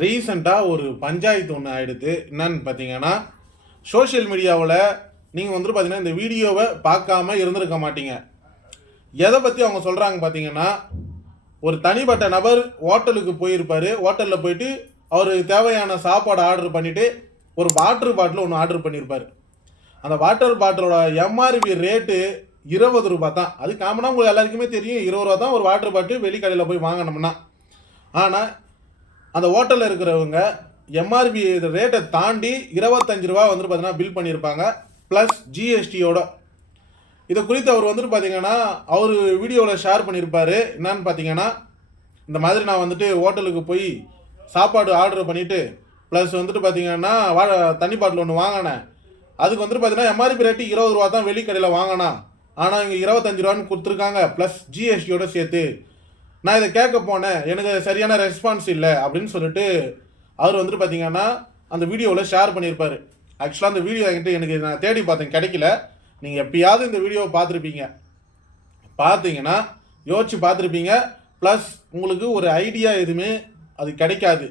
ரீசெண்டாக ஒரு பஞ்சாயத்து ஒன்று ஆகிடுது. என்னன்னு பார்த்தீங்கன்னா, சோஷியல் மீடியாவில் நீங்கள் வந்துட்டு பார்த்தீங்கன்னா இந்த வீடியோவை பார்க்காம இருந்திருக்க மாட்டீங்க. எதை பற்றி அவங்க சொல்கிறாங்க பார்த்தீங்கன்னா, ஒரு தனிப்பட்ட நபர் ஹோட்டலுக்கு போயிருப்பார். ஹோட்டலில் போயிட்டு அவருக்கு தேவையான சாப்பாடு ஆர்டர் பண்ணிவிட்டு ஒரு வாட்டர் பாட்டில் ஒன்று ஆர்டர் பண்ணியிருப்பார். அந்த வாட்டர் பாட்டிலோட எம்ஆர்பி ரேட்டு 20 ரூபா தான். அது காமனாக உங்களுக்கு எல்லாருக்குமே தெரியும். 20 ரூபா தான் ஒரு வாட்டர் பாட்டில் வெளிக்கடையில் போய் வாங்கினோம்னா. ஆனால் அந்த ஹோட்டலில் இருக்கிறவங்க எம்ஆர்பி ரேட்டை தாண்டி 25 ரூபா வந்துட்டு பார்த்தீங்கன்னா பில் பண்ணியிருப்பாங்க, ப்ளஸ் ஜிஎஸ்டியோட. இதை குறித்து அவர் வந்துட்டு பார்த்தீங்கன்னா அவர் வீடியோவில் ஷேர் பண்ணியிருப்பார். என்னன்னு பார்த்தீங்கன்னா, இந்த மாதிரி நான் வந்துட்டு ஹோட்டலுக்கு போய் சாப்பாடு ஆர்டர் பண்ணிவிட்டு ப்ளஸ் வந்துட்டு பார்த்தீங்கன்னா தண்ணி பாட்டில் ஒன்று வாங்கினேன். அதுக்கு வந்துட்டு பார்த்தீங்கன்னா எம்ஆர்பி ரேட்டு 20 ரூபா தான் வெளிக்கடையில் வாங்கினா, ஆனால் இங்கே 25 ரூபான்னு கொடுத்துருக்காங்க, ப்ளஸ் ஜிஎஸ்டியோட சேர்த்து. நான் இதை கேட்க போனேன், எனக்கு சரியான ரெஸ்பான்ஸ் இல்லை அப்படின்னு சொல்லிட்டு அவர் வந்துட்டு பார்த்தீங்கன்னா அந்த வீடியோவில் ஷேர் பண்ணியிருப்பார். ஆக்சுவலாக அந்த வீடியோ எனக்கு நான் தேடி பார்த்தேன், கிடைக்கல. நீங்கள் எப்பயாவது இந்த வீடியோவை பார்த்துருப்பீங்க. பார்த்தீங்கன்னா யோசிச்சு பார்த்துருப்பீங்க, ப்ளஸ் உங்களுக்கு ஒரு ஐடியா எதுவுமே அது கிடைக்காது.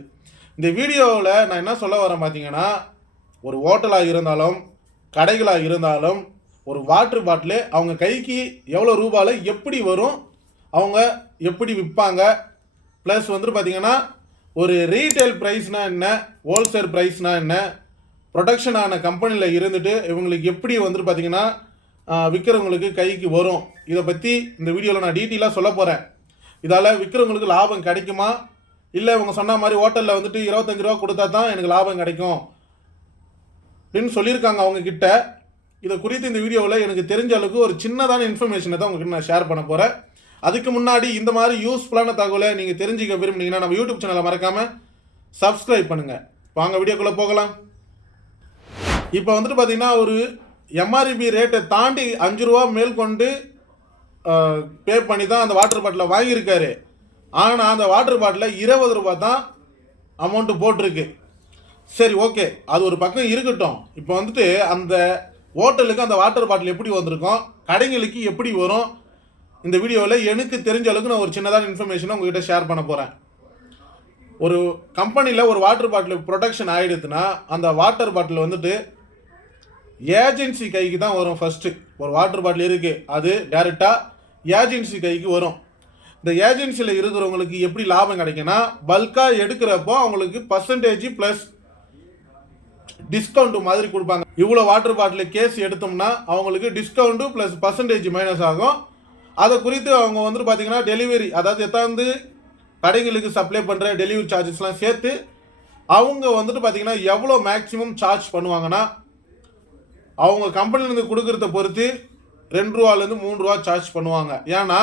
இந்த வீடியோவில் நான் என்ன சொல்ல வரேன் பார்த்தீங்கன்னா, ஒரு ஹோட்டலாக இருந்தாலும் கடைகளாக இருந்தாலும் ஒரு வாட்டர் பாட்டிலு அவங்க கைக்கு எவ்வளோ ரூபாயில் எப்படி வரும், அவங்க எப்படி விற்பாங்க, ப்ளஸ் வந்துட்டு பார்த்தீங்கன்னா ஒரு ரீட்டைல் ப்ரைஸ்னால் என்ன, ஹோல்சேல் ப்ரைஸ்னால் என்ன, ப்ரொடக்ஷன் ஆன கம்பெனியில் இருந்துட்டு இவங்களுக்கு எப்படி வந்துட்டு பார்த்தீங்கன்னா விற்கிறவங்களுக்கு கைக்கு வரும். இதை பற்றி இந்த வீடியோவில் நான் டீட்டெயிலாக சொல்ல போகிறேன். இதால் விற்கிறவங்களுக்கு லாபம் கிடைக்குமா, இல்லை இவங்க சொன்ன மாதிரி ஹோட்டலில் வந்துட்டு 25 ரூபா கொடுத்தா தான் எனக்கு லாபம் கிடைக்கும் அப்படின்னு சொல்லியிருக்காங்க அவங்கக்கிட்ட. இதை குறித்து இந்த வீடியோவில் எனக்கு தெரிஞ்ச அளவுக்கு ஒரு சின்னதான இன்ஃபர்மேஷனை தான் உங்ககிட்ட நான் ஷேர் பண்ண போகிறேன். அதுக்கு முன்னாடி இந்த மாதிரி யூஸ்ஃபுல்லான தகவலை நீங்கள் தெரிஞ்சுக்க விரும்புனீங்கன்னா நம்ம யூடியூப் சேனலை மறக்காமல் சப்ஸ்கிரைப் பண்ணுங்கள். வாங்க வீடியோக்குள்ளே போகலாம். இப்போ வந்துட்டு பார்த்தீங்கன்னா ஒரு எம்ஆர்பி ரேட்டை தாண்டி 5 ரூபா மேல் கொண்டு பே பண்ணி தான் அந்த வாட்டர் பாட்டிலை வாங்கியிருக்காரு. ஆனால் அந்த வாட்டர் பாட்டிலில் 20 ரூபா தான் அமௌண்ட்டு போட்டிருக்கு. சரி, ஓகே, அது ஒரு பக்கம் இருக்கட்டும். இப்போ வந்துட்டு அந்த ஹோட்டலுக்கு அந்த வாட்டர் பாட்டில் எப்படி வந்திருக்கும், கடைங்களுக்கு எப்படி வரும், இந்த வீடியோவில் எனக்கு தெரிஞ்ச அளவுக்கு நான் ஒரு சின்னதான இன்ஃபர்மேஷனை உங்ககிட்ட ஷேர் பண்ண போகிறேன். ஒரு கம்பெனியில் ஒரு வாட்டர் பாட்டில் ப்ரொடக்ஷன் ஆகிடுதுன்னா அந்த வாட்டர் பாட்டில் வந்துட்டு ஏஜென்சி கைக்கு தான் வரும். ஃபஸ்ட்டு ஒரு வாட்டர் பாட்டில் இருக்குது, அது டைரெக்டாக ஏஜென்சி கைக்கு வரும். இந்த ஏஜென்சியில் இருக்கிறவங்களுக்கு எப்படி லாபம் கிடைக்குன்னா, பல்காக எடுக்கிறப்போ அவங்களுக்கு பர்சன்டேஜ் ப்ளஸ் டிஸ்கவுண்ட் மாதிரி கொடுப்பாங்க. இவ்வளோ வாட்டர் பாட்டில் கேஸ் எடுத்தோம்னா அவங்களுக்கு டிஸ்கவுண்ட்டு ப்ளஸ் பர்சன்டேஜ் மைனஸ் ஆகும். அதை குறித்து அவங்க வந்துட்டு பார்த்தீங்கன்னா டெலிவரி, அதாவது எத்தாந்து கடைகளுக்கு சப்ளை பண்ணுற டெலிவரி சார்ஜஸ்லாம் சேர்த்து அவங்க வந்துட்டு பார்த்தீங்கன்னா எவ்வளோ மேக்ஸிமம் சார்ஜ் பண்ணுவாங்கன்னா, அவங்க கம்பெனிலேருந்து கொடுக்குறத பொறுத்து 2 ரூபாலேருந்து 3 ரூபா சார்ஜ் பண்ணுவாங்க. ஏன்னா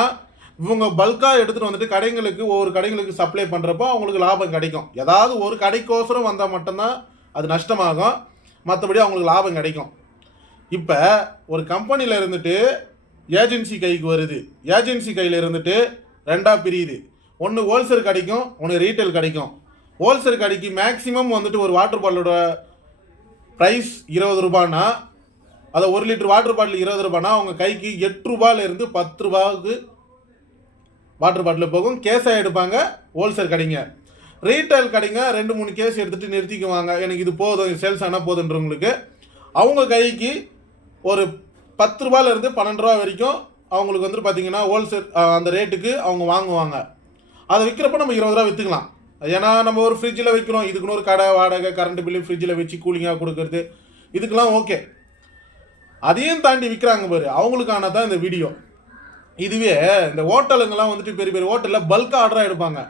இவங்க பல்காக எடுத்துகிட்டு வந்துட்டு கடைங்களுக்கு ஒவ்வொரு கடைங்களுக்கு சப்ளை பண்ணுறப்போ அவங்களுக்கு லாபம் கிடைக்கும். ஏதாவது ஒரு கடைக்கோசரம் வந்தால் மட்டும்தான் அது நஷ்டமாகும், மற்றபடி அவங்களுக்கு லாபம் கிடைக்கும். இப்போ ஒரு கம்பெனியில் இருந்துட்டு ஏஜென்சி கைக்கு வருது, ஏஜென்சி கையில் இருந்துட்டு ரெண்டாக பிரியுது. ஒன்று ஹோல்சேல் கிடைக்கும், ஒன்று ரீட்டைல் கிடைக்கும். ஹோல்சேல் கடைக்கு மேக்ஸிமம் வந்துட்டு ஒரு வாட்டர் பாட்டிலோட ப்ரைஸ் 20 ரூபான்னா, அதை 1 லிட்டர் வாட்டர் பாட்டில் 20 ரூபானா அவங்க கைக்கு 8 ரூபாயிலிருந்து 10 ரூபாவுக்கு வாட்டர் பாட்டில் போகும். கேஸாக எடுப்பாங்க ஹோல்சேல் கடைங்க. ரீட்டைல் கடைங்க 2-3 கேஸ் எடுத்துகிட்டு நிறுத்திக்குவாங்க, எனக்கு இது போதும், சேல்ஸ் ஆனால் போதுன்றவங்களுக்கு. அவங்க கைக்கு ஒரு 10 ரூபாயிலிருந்து 12 ரூபா வரைக்கும் அவங்களுக்கு வந்துட்டு பார்த்தீங்கன்னா ஹோல்சேல் அந்த ரேட்டுக்கு அவங்க வாங்குவாங்க. அதை விற்கிறப்ப நம்ம 20 ரூபா விற்றுக்கலாம். ஏன்னா நம்ம ஒரு ஃப்ரிட்ஜில் வைக்கிறோம், இதுக்குன்னு ஒரு கடை வாடகை, கரண்ட் பில்லு, ஃப்ரிட்ஜில் வச்சு கூலிங்காக கொடுக்கறது, இதுக்கெல்லாம் ஓகே. அதையும் தாண்டி விற்கிறாங்க பாரு, அவங்களுக்கான தான் இந்த வீடியோ. இதுவே இந்த ஹோட்டலுங்கெல்லாம் வந்துட்டு பெரிய பெரிய ஹோட்டலில் பல்க் ஆர்டராக எடுப்பாங்க.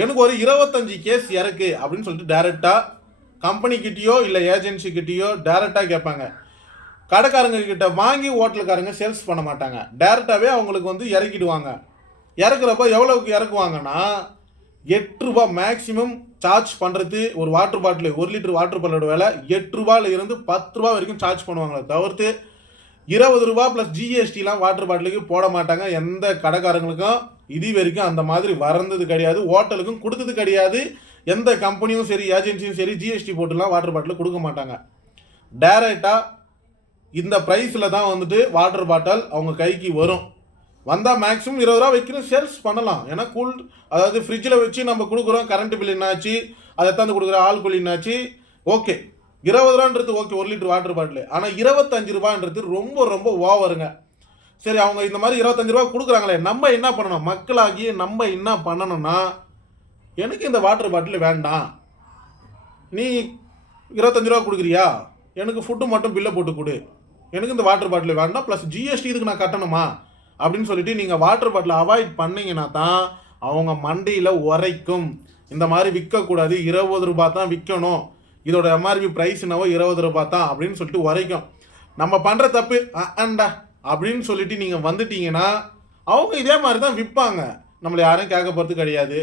எனக்கு ஒரு 25 கேஸ் இறக்கு அப்படின்னு சொல்லிட்டு டேரெக்டாக கம்பெனிக்கிட்டேயோ இல்லை ஏஜென்சிக்கிட்டேயோ டேரெக்டாக கேட்பாங்க. கடைக்காரங்க கிட்ட வாங்கி ஹோட்டலுக்காரங்க சேல்ஸ் பண்ண மாட்டாங்க, டேரெக்டாகவே அவங்களுக்கு வந்து இறக்கிடுவாங்க. இறக்குறப்போ எவ்வளோவுக்கு இறக்குவாங்கன்னா 8 ரூபா மேக்ஸிமம் சார்ஜ் பண்ணுறது. ஒரு வாட்டர் பாட்டில் 1 லிட்டர் வாட்டர் பாட்டிலோட விலை 8 ரூபாயிலிருந்து 10 ரூபா வரைக்கும் சார்ஜ் பண்ணுவாங்களே தவிர்த்து 20 ரூபா ப்ளஸ் ஜிஎஸ்டிலாம் வாட்டர் பாட்டிலுக்கு போட மாட்டாங்க. எந்த கடைக்காரங்களுக்கும் இது வரைக்கும் அந்த மாதிரி வரந்தது கிடையாது, ஹோட்டலுக்கும் கொடுத்தது கிடையாது. எந்த கம்பெனியும் சரி ஏஜென்சியும் சரி ஜிஎஸ்டி போட்டுலாம் வாட்டர் பாட்டில் கொடுக்க மாட்டாங்க. டைரெக்டாக இந்த ப்ரைஸில் தான் வந்துட்டு வாட்டர் பாட்டில் அவங்க கைக்கு வரும். வந்தால் மேக்ஸிமம் 20 ரூபா வைக்கணும், சேல்ஸ் பண்ணலாம். ஏன்னா அதாவது ஃப்ரிட்ஜில் வச்சு நம்ம கொடுக்குறோம், கரண்ட் பில் என்னாச்சு, அதை எடுத்தாந்து கொடுக்குற ஆள் கூலினாச்சு ஓகே. 20 ரூபான்றது ஓகே 1 லிட்டர் வாட்டர் பாட்டில். ஆனால் 25 ரூபான்றது ரொம்ப ரொம்ப ஓவருங்க. சரி, அவங்க இந்த மாதிரி 25 ரூபா கொடுக்குறாங்களே, நம்ம என்ன பண்ணணும்? மக்களாகி நம்ம என்ன பண்ணணும்னா, எனக்கு இந்த வாட்டர் பாட்டில் வேண்டாம், நீ 25 ரூபா கொடுக்குறியா, எனக்கு ஃபுட்டு மட்டும் பில்லை போட்டு கொடு, எனக்கு இந்த வாட்டர் பாட்டில் வேண்டாம், ப்ளஸ் ஜிஎஸ்டி இதுக்கு நான் கட்டணுமா அப்படின்னு சொல்லிட்டு நீங்கள் வாட்டர் பாட்டிலை அவாய்ட் பண்ணிங்கன்னா தான் அவங்க மண்டியில் உரைக்கும். இந்த மாதிரி விற்கக்கூடாது, 20 ரூபா தான் விற்கணும், இதோட எம்ஆர்பி ப்ரைஸ் என்னவோ 20 ரூபா தான் அப்படின்னு சொல்லிட்டு உரைக்கும். நம்ம பண்ணுற தப்பு அண்டா அப்படின்னு சொல்லிட்டு நீங்கள் வந்துட்டீங்கன்னா அவங்க இதே மாதிரி தான் விற்பாங்க. நம்மளை யாரும் கேட்க போகிறது கிடையாது.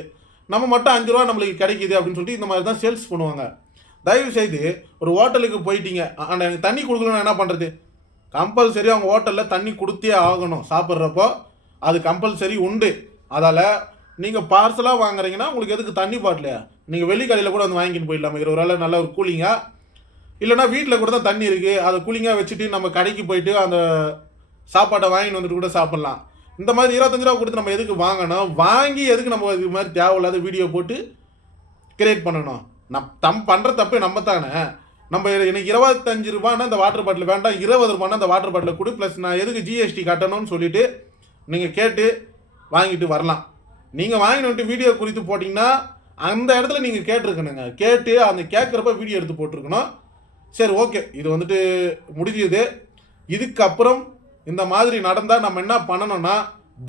நம்ம மட்டும் 5 ரூபா நம்மளுக்கு கிடைக்கிது அப்படின்னு சொல்லிட்டு இந்த மாதிரி தான் சேல்ஸ் பண்ணுவாங்க. தயவு செய்து ஒரு ஹோட்டலுக்கு போயிட்டீங்க, எனக்கு தண்ணி கொடுக்கலன்னு என்ன பண்ணுறது? கம்பல்சரி அவங்க ஹோட்டலில் தண்ணி கொடுத்தே ஆகணும். சாப்பிட்றப்போ அது கம்பல்சரி உண்டு. அதால் நீங்கள் பார்சலாக வாங்குறீங்கன்னா உங்களுக்கு எதுக்கு தண்ணி பாட்டில்? நீங்கள் வெளிக்கடையில் கூட வந்து வாங்கிட்டு போயிடலாமா 20 ரூபாயில் நல்ல ஒரு கூலிங்காக. இல்லைனா வீட்டில் கூட தான் தண்ணி இருக்குது, அதை கூலிங்காக வச்சுட்டு நம்ம கடைக்கு போயிட்டு அந்த சாப்பாட்டை வாங்கிட்டு வந்துட்டு கூட சாப்பிட்லாம். இந்த மாதிரி 25 ரூபா கொடுத்து நம்ம எதுக்கு வாங்கணும்? வாங்கி எதுக்கு நம்ம இது மாதிரி தேவையில்லாத வீடியோ போட்டு கிரியேட் பண்ணணும்? பண்ணுற தப்பு நம்ம தானே. நம்ம எனக்கு 25 ரூபான்னா இந்த வாட்டர் பாட்டில் வேண்டாம், 20 ரூபான்னா இந்த வாட்டர் பாட்டில் கொடு, ப்ளஸ் நான் எதுக்கு ஜிஎஸ்டி கட்டணும்னு சொல்லிவிட்டு நீங்கள் கேட்டு வாங்கிட்டு வரலாம். நீங்கள் வாங்கிட்டு வந்துட்டு வீடியோ குறித்து போட்டிங்கன்னா அந்த இடத்துல நீங்கள் கேட்டிருக்கணுங்க. கேட்டு அந்த கேட்குறப்ப வீடியோ எடுத்து போட்டிருக்கணும். சரி, ஓகே, இது வந்துட்டு முடிஞ்சது. இதுக்கப்புறம் இந்த மாதிரி நடந்தால் நம்ம என்ன பண்ணணும்னா,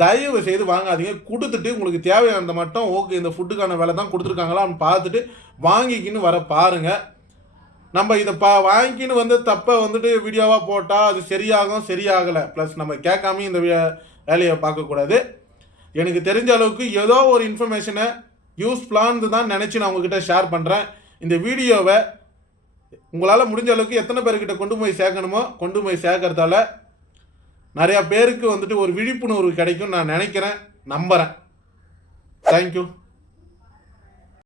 தயவு செய்து வாங்காதீங்க. கொடுத்துட்டு உங்களுக்கு தேவையானதை மட்டும் ஓகே இந்த ஃபுட்டுக்கான விலை தான் கொடுத்துருக்காங்களான்னு பார்த்துட்டு வாங்கிக்கின்னு வர பாருங்கள். நம்ம இதை வாங்கிக்கின்னு வந்து தப்பை வந்துட்டு வீடியோவாக போட்டால் அது சரியாகலை. ப்ளஸ் நம்ம கேட்காம இந்த வேலையை பார்க்கக்கூடாது. எனக்கு தெரிஞ்ச அளவுக்கு ஏதோ ஒரு இன்ஃபர்மேஷனை யூஸ்ஃபுல்லானது தான் நினச்சி நான் உங்ககிட்ட ஷேர் பண்ணுறேன். இந்த வீடியோவை உங்களால் முடிஞ்ச அளவுக்கு எத்தனை பேர்கிட்ட கொண்டு போய் சேர்க்கணுமோ கொண்டு போய் சேர்க்கறதால நிறையா பேருக்கு வந்துட்டு ஒரு விழிப்புணர்வு கிடைக்கும் நான் நினைக்கிறேன், நம்புகிறேன். தேங்க்யூ.